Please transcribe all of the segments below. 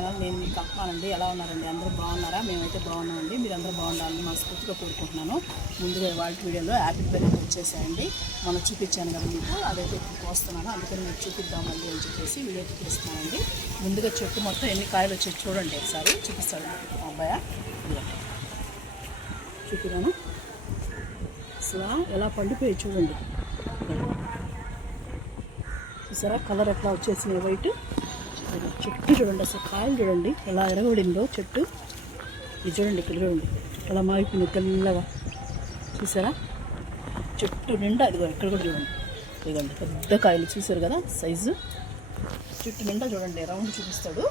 Channel నేను మీకు అప్పానండి ఎలా ఉన్నారండి? అందరూ బాగున్నారా? మేమైతే బాగున్నామండి. మీరు బాగుండాలని మనస్ఫూర్తిగా కోరుకుంటున్నాను. ముందుగా వాళ్ళ వీడియోలో యాపిల్ బెర్రీ వచ్చేసాయండి. మనం చూపించాను కదా మీకు. అదైతే ఇప్పుడు కోస్తున్నాను. అందుకని మీకు చూపిద్దామండి అని చెప్పేసి వీడియో చూపిస్తున్నానండి ముందుగా చెట్టు మొత్తం ఎన్ని కాయలు వచ్చి చూడండి ఒకసారి. చూపిస్తాడు అబ్బాయ? చూపిరాను? అసలు ఎలా పండిపోయి చూడండి. చూసారా? కలర్ ఎట్లా వచ్చేసినాయి? వైట్. చెట్టు చూడండి అసలు కాయలు చూడండి. ఎలా ఎరగబడిందో చెట్టు. ఇది చూడండి ఇక్కడ చూడండి. ఎలా మాగిపోయింది తెల్లగా. చూసారా? చెట్టు నిండా ఇదిగో ఇక్కడ కూడా చూడండి. ఇదిగోండి పెద్ద కాయలు చూసారు కదా సైజు. చెట్టు నిండా చూడండి రౌండ్ చూపిస్తాడు.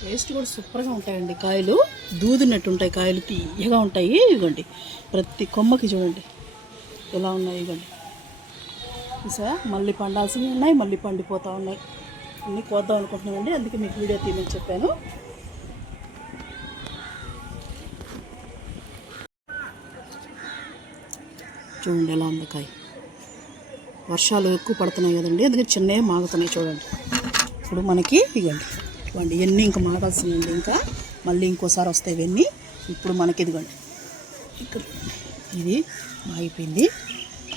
టేస్ట్ కూడా సూపర్గా ఉంటాయండి కాయలు. దూదినట్టు ఉంటాయి కాయలు తీయగా ఉంటాయి. ఇదిగోండి ప్రతి కొమ్మకి చూడండి. ఎలా ఉన్నాయి ఇదిగోండి. చూసా మళ్ళీ పండాల్సినవి ఉన్నాయి మళ్ళీ పండిపోతూ ఉన్నాయి. అన్నీ కోద్దాం అనుకుంటున్నామండి. అందుకే మీకు వీడియో తీయమని చెప్పాను. చూడండి ఎలా ఉంది కాయ. వర్షాలు ఎక్కువ పడుతున్నాయి కదండి. అందుకే చిన్నవి మాగుతున్నాయి చూడండి. ఇప్పుడు మనకి ఇవ్వండి. ఇవ్వండి. ఇవన్నీ ఇంకా మాగాల్సినవి ఇంకా. మళ్ళీ ఇంకోసారి వస్తాయి ఇవన్నీ. ఇప్పుడు మనకి ఇదిగోండి. ఇక్కడ. ఇది మాగిపోయింది.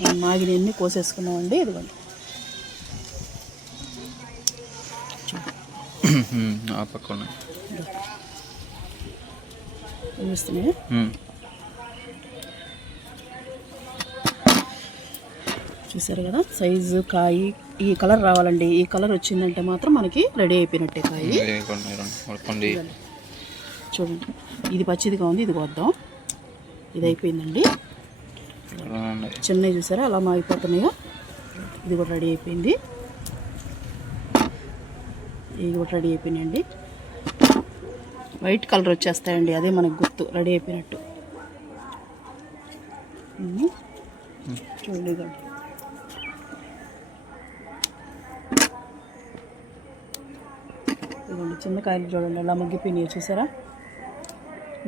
మనం మాగినవన్నీ కోసేసుకున్నామండి ఇదిగోండి. ఆ పక్క ఉన్నాయి కనిపిస్తున్నాయి ఉమ్. చూసారు కదా సైజు కాయ ఈ కలర్ రావాలండి. ఈ కలర్ వచ్చిందంటే మాత్రం మనకి రెడీ అయిపోయినట్టే కాయ. చూడండి. ఇది పచ్చిదిగా ఉంది ఇది కొద్దాం. ఇది అయిపోయిందండి. చిన్నవి చూసారా? అలా మాగిపోతున్నాయో. ఇది కూడా రెడీ అయిపోయింది. ఇది కూడా రెడీ అయిపోయినాయండి. వైట్ కలర్ వచ్చేస్తాయండి. అదే మనకు గుర్తు. రెడీ అయిపోయినట్టు. చూడండి ఇదిగోండి. ఇదిగోండి చిన్న కాయలు చూడండి. అలా మగ్గిపోయినాయి. చూసారా?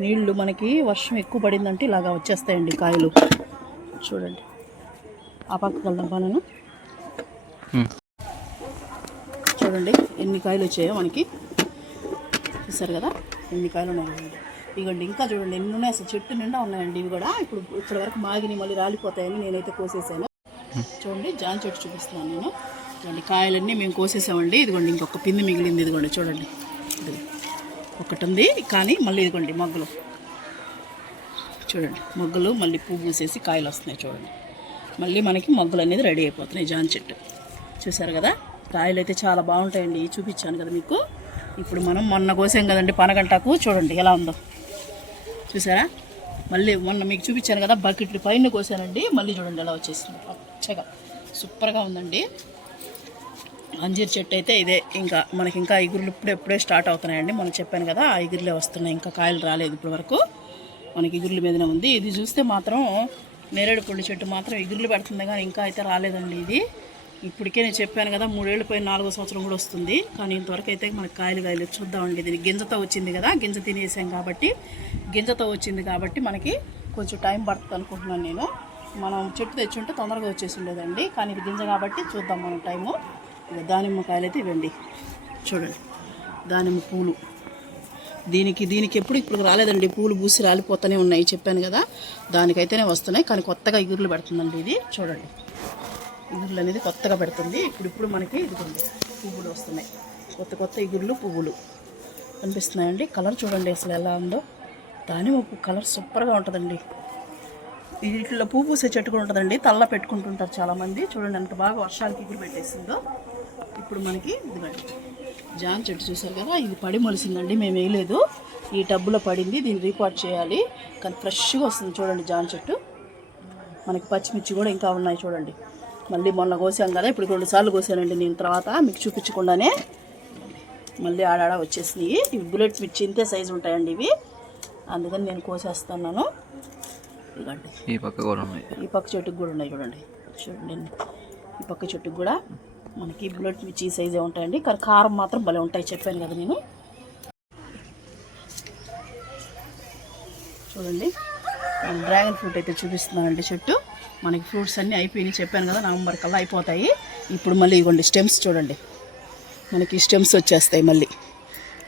నీళ్ళు మనకి వర్షం ఎక్కువ పడిందంటే ఇలాగా వచ్చేస్తాయండి కాయలు. చూడండి. ఆ పక్కకి వెళ్దాం పనను. చూడండి ఎన్ని కాయలు వచ్చాయో మనకి. చూసారు కదా ఎన్ని కాయలు ఉన్నాయి ఇదిగోండి ఇంకా చూడండి ఎన్ని ఉన్నాయి? అసలు చెట్టు నిండా ఉన్నాయండి ఇవి కూడా. ఇప్పుడు ఇప్పటి వరకు మాగిని మళ్ళీ రాలిపోతాయని నేనైతే కోసేసాను. చూడండి జాన్ చెట్టు చూపిస్తున్నాను నేను. చూడండి కాయలన్నీ మేము కోసేసామండి. ఇదిగోండి ఇంకొక పిండి మిగిలింది. ఇదిగోండి చూడండి. ఇది ఒకటి ఉంది కానీ మళ్ళీ ఇదిగోండి మొగ్గలు. చూడండి. మొగ్గలు మళ్ళీ పువ్వు పూసేసి కాయలు వస్తున్నాయి చూడండి. మళ్ళీ మనకి మొగ్గలు అనేది రెడీ అయిపోతున్నాయి జాన్ చెట్టు. చూసారు కదా? కాయలు అయితే చాలా బాగుంటాయండి చూపించాను కదా మీకు. ఇప్పుడు మనం మొన్న కోసాం కదండి పనగంటకు. చూడండి ఎలా ఉందో. చూసారా? మళ్ళీ మొన్న మీకు చూపించాను కదా బకెట్లు పైన కోసానండి. మళ్ళీ చూడండి ఎలా వచ్చేసింది. పచ్చగా సూపర్గా ఉందండి. అంజీర్ చెట్టు అయితే ఇదే. ఇంకా మనకి ఇంకా ఐగుర్లు ఇప్పుడు ఎప్పుడే స్టార్ట్ అవుతున్నాయండి. మనం చెప్పాను కదా ఆ ఇగుర్లే వస్తున్నాయి. ఇంకా కాయలు రాలేదు ఇప్పటి వరకు. మనకి ఇగుర్ల మీదనే ఉంది. ఇది చూస్తే మాత్రం నేరేడు పళ్ళు చెట్టు మాత్రం ఇగుర్లు పెడుతుంది కానీ ఇంకా అయితే రాలేదండి ఇది. ఇప్పటికే నేను చెప్పాను కదా మూడేళ్ళు పోయిన నాలుగో సంవత్సరం కూడా వస్తుంది. కానీ ఇంతవరకు అయితే మనకి కాయలు కాయలు చూద్దామండి దీనికి గింజతో వచ్చింది కదా గింజ తినేసాం కాబట్టి గింజతో వచ్చింది కాబట్టి మనకి కొంచెం టైం పడుతుంది అనుకుంటున్నాను నేను. మనం చెట్టు తెచ్చుంటే తొందరగా వచ్చేసి ఉండేదండి. కానీ ఇది గింజ కాబట్టి చూద్దాం మనం టైము. ఇక దానిమ్మ అయితే ఇవ్వండి. చూడండి. దానిమ్మ పూలు. దీనికి దీనికి ఎప్పుడు ఇప్పుడు రాలేదండి. పూలు పూసి రాలిపోతూనే ఉన్నాయి. చెప్పాను కదా. దానికైతేనే వస్తున్నాయి. కానీ కొత్తగా ఇగుర్లు పెడుతుందండి ఇది. చూడండి. ఇగుర్లు అనేది కొత్తగా పెడుతుంది. ఇప్పుడు ఇప్పుడు మనకి ఇదిగోండి. పువ్వులు వస్తున్నాయి. కొత్త కొత్త ఇగుర్లు పువ్వులు. కనిపిస్తున్నాయండి. కలర్ చూడండి అసలు ఎలా ఉందో. దానిమ్మ పువ్వు కలర్ సూపర్గా ఉంటుందండి. ఇట్లా పువ్వు పూసే చెట్టు కూడా ఉంటుందండి. తల్ల పెట్టుకుంటుంటారు చాలామంది. చూడండి ఎంత బాగా వర్షాలకి ఇగురు పెట్టేసిందో. ఇప్పుడు మనకి ఇదిగండి. జాన్ చెట్టు చూసారు కదా ఇది పడి మొలిసిందండి మేము వేయలేదు. ఈ టబ్బులో పడింది దీన్ని రీపాట్ చేయాలి. కానీ ఫ్రెష్గా వస్తుంది చూడండి జాన్ చెట్టు. మనకి పచ్చిమిర్చి కూడా ఇంకా ఉన్నాయి చూడండి. మళ్ళీ మొన్న కోసాం కదా ఇప్పుడు రెండు సార్లు కోసానండి నేను తర్వాత మీకు చూపించకుండానే. మళ్ళీ ఆడాడ వచ్చేసినాయి. ఇవి బుల్లెట్ మిర్చి ఇంతే సైజు ఉంటాయండి ఇవి. అందుకని నేను కోసేస్తున్నాను. ఇలాంటి ఈ పక్క కూడా ఉన్నాయి. ఈ పక్క చెట్టుకు కూడా ఉన్నాయి చూడండి. చూడండి. ఈ పక్క చెట్టుకు కూడా మనకి బుల్లెట్ మిర్చి సైజే ఉంటాయండి. కానీ కారం మాత్రం భలే ఉంటాయి. చెప్పాను కదా నేను. చూడండి. డ్రాగన్ ఫ్రూట్ అయితే చూపిస్తున్నానండి చెట్టు. మనకి ఫ్రూట్స్ అన్నీ అయిపోయినాయి. చెప్పాను కదా నవంబర్ కల్లా అయిపోతాయి. ఇప్పుడు మళ్ళీ ఇవ్వండి స్టెమ్స్ చూడండి. మనకి స్టెమ్స్ వచ్చేస్తాయి మళ్ళీ.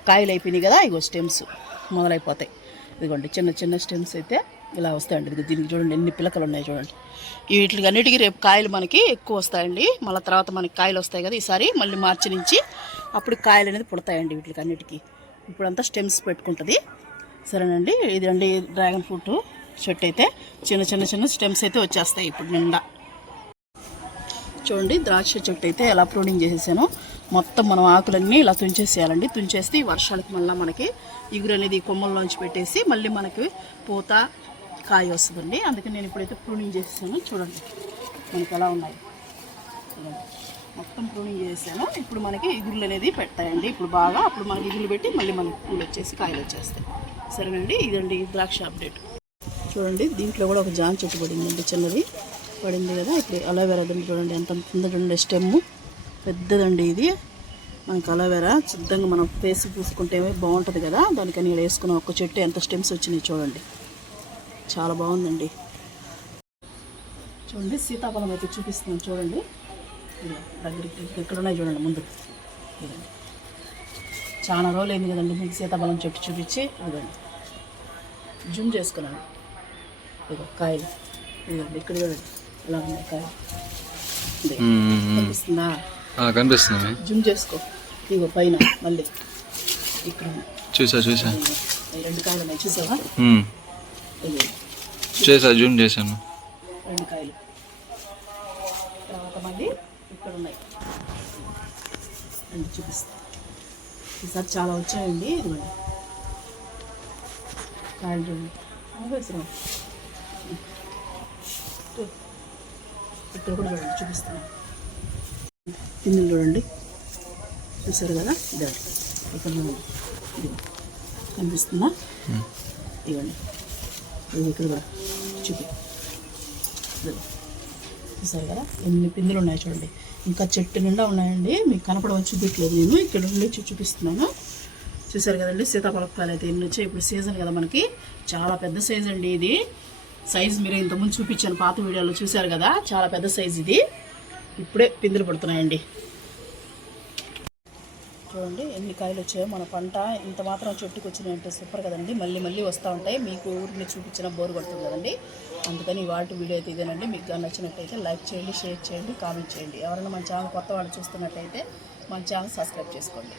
కాయలు అయిపోయినాయి కదా ఇగో స్టెమ్స్ మొదలైపోతాయి. ఇదిగోండి చిన్న చిన్న స్టెమ్స్ అయితే ఇలా వస్తాయండి. ఇది దీనికి చూడండి ఎన్ని పిలకలు ఉన్నాయి చూడండి. వీటికి అన్నిటికీ రేపు కాయలు మనకి ఎక్కువ వస్తాయండి. మళ్ళీ తర్వాత మనకి కాయలు వస్తాయి కదా ఈసారి మళ్ళీ మార్చి నుంచి అప్పుడు కాయలు అనేది పుడతాయండి వీటికి అన్నిటికీ ఇప్పుడంతా స్టెమ్స్ పెట్టుకుంటుంది. సరేనండి ఇది అండి డ్రాగన్ ఫ్రూట్ చెట్టు అయితే. చిన్న చిన్న చిన్న స్టెమ్స్ అయితే వచ్చేస్తాయి ఇప్పుడు నిండా. చూడండి ద్రాక్ష చెట్టు అయితే ఎలా ప్రూనింగ్ చేసేసాను. మొత్తం మనం ఆకులన్నీ ఇలా తుంచేసేయాలండి. తుంచేస్తే ఈ వర్షాలకి మళ్ళీ మనకి ఇగురు అనేది కొమ్మల్లోంచి పెట్టేసి మళ్ళీ మనకి పూత కాయ వస్తుందండి. అందుకని నేను ఇప్పుడైతే ప్రూనింగ్ చేసేసాను. చూడండి మనకి ఎలా ఉన్నాయి. చూడండి. మొత్తం ప్రూనింగ్ చేసాను ఇప్పుడు మనకి ఇగుళ్ళు అనేది పెడతాయండి ఇప్పుడు బాగా అప్పుడు మనకి ఇగురు పెట్టి మళ్ళీ మనకి పూలు వచ్చేసి కాయలు వచ్చేస్తాయి. సరేనండి. ఇదండి ద్రాక్ష అప్డేట్ చూడండి దీంట్లో కూడా ఒక జాన్ చెట్టు పడిందండి చిన్నది. పడింది కదా. ఇప్పుడు అలోవెరా దండి చూడండి. ఎంత ఉందో చూడండి స్టెమ్. పెద్దదండి ఇది. మనకి అలోవెరా సిద్ధంగా మనం ఫేస్ పూసుకుంటే బాగుంటుంది కదా. దానికని ఇక్కడ వేసుకున్న ఒక చెట్టు ఎంత స్టెమ్స్ వచ్చినాయి చూడండి. చాలా బాగుందండి. చూడండి సీతాఫలం అయితే చూపిస్తున్నాను చూడండి. ఇదిగో దగ్గరికి ఇక్కడ ఉన్నాయి చూడండి ముందు. ఇదండి చాలా రోజులు అయింది కదండి మీకు సీతాఫలం చెట్టు చూపించి. ఇదిగోండి. జూమ్ చేసుకున్నాను. ఇదిగో కాయలు. ఇదిగోండి ఇక్కడ చూడండి. ఇలా ఉన్నాయి కాయలు. కనిపిస్తుందా? కనిపిస్తుంది జూమ్ చేసుకో. ఇదిగో పైన మళ్ళీ. ఇక్కడ. చూసా చూసా. రెండు కాయలు ఉన్నాయి చూసావా? చేసా జూమ్ చేశాను. రెండు కాయలు తర్వాత మళ్ళీ ఇక్కడ ఉన్నాయి అండి చూపిస్తా. ఈసారి చాలా వచ్చాయండి ఇదిగోండి. కాయలు చూడండి. ఇక్కడ కూడా చూడండి చూపిస్తాను పిందులు చూడండి. చూసారు కదా? ఇదే ఇక్కడ కనిపిస్తుందా? ఇవ్వండి ఇక్కడ కూడా చూపి. చూసారు కదా? ఎన్ని పిందులు ఉన్నాయి చూడండి. ఇంకా చెట్టు నిండా ఉన్నాయండి. మీకు కనపడవచ్చు చూపించలేదు నేను. ఇక్కడ నుండి చూపిస్తున్నాను. చూసారు కదండి? సీతాఫలకాయలు అయితే ఎన్ని వచ్చాయి? ఇప్పుడు సీజన్ కదా మనకి. చాలా పెద్ద సైజ్ అండి ఇది. సైజ్ మీరు ఇంతకుముందు చూపించాను పాత వీడియోలో. చూసారు కదా? చాలా పెద్ద సైజ్ ఇది. ఇప్పుడే పిందులు పడుతున్నాయండి. చూడండి ఎన్ని కాయలు వచ్చాయో. మన పంట ఇంత మాత్రం చెట్టుకు వచ్చినాయంటే సూపర్ కదండి. మళ్ళీ మళ్ళీ వస్తూ ఉంటాయి. మీకు ఊరిని చూపించిన బోర్ కొడుతుంది కదండి. అందుకని వాటి వీడియో అయితే ఇదేనండి. మీకు కానీ నచ్చినట్టయితే లైక్ చేయండి షేర్ చేయండి కామెంట్ చేయండి. ఎవరైనా మన ఛానల్ కొత్త వాళ్ళు చూస్తున్నట్టయితే మన ఛానల్ సబ్స్క్రైబ్ చేసుకోండి.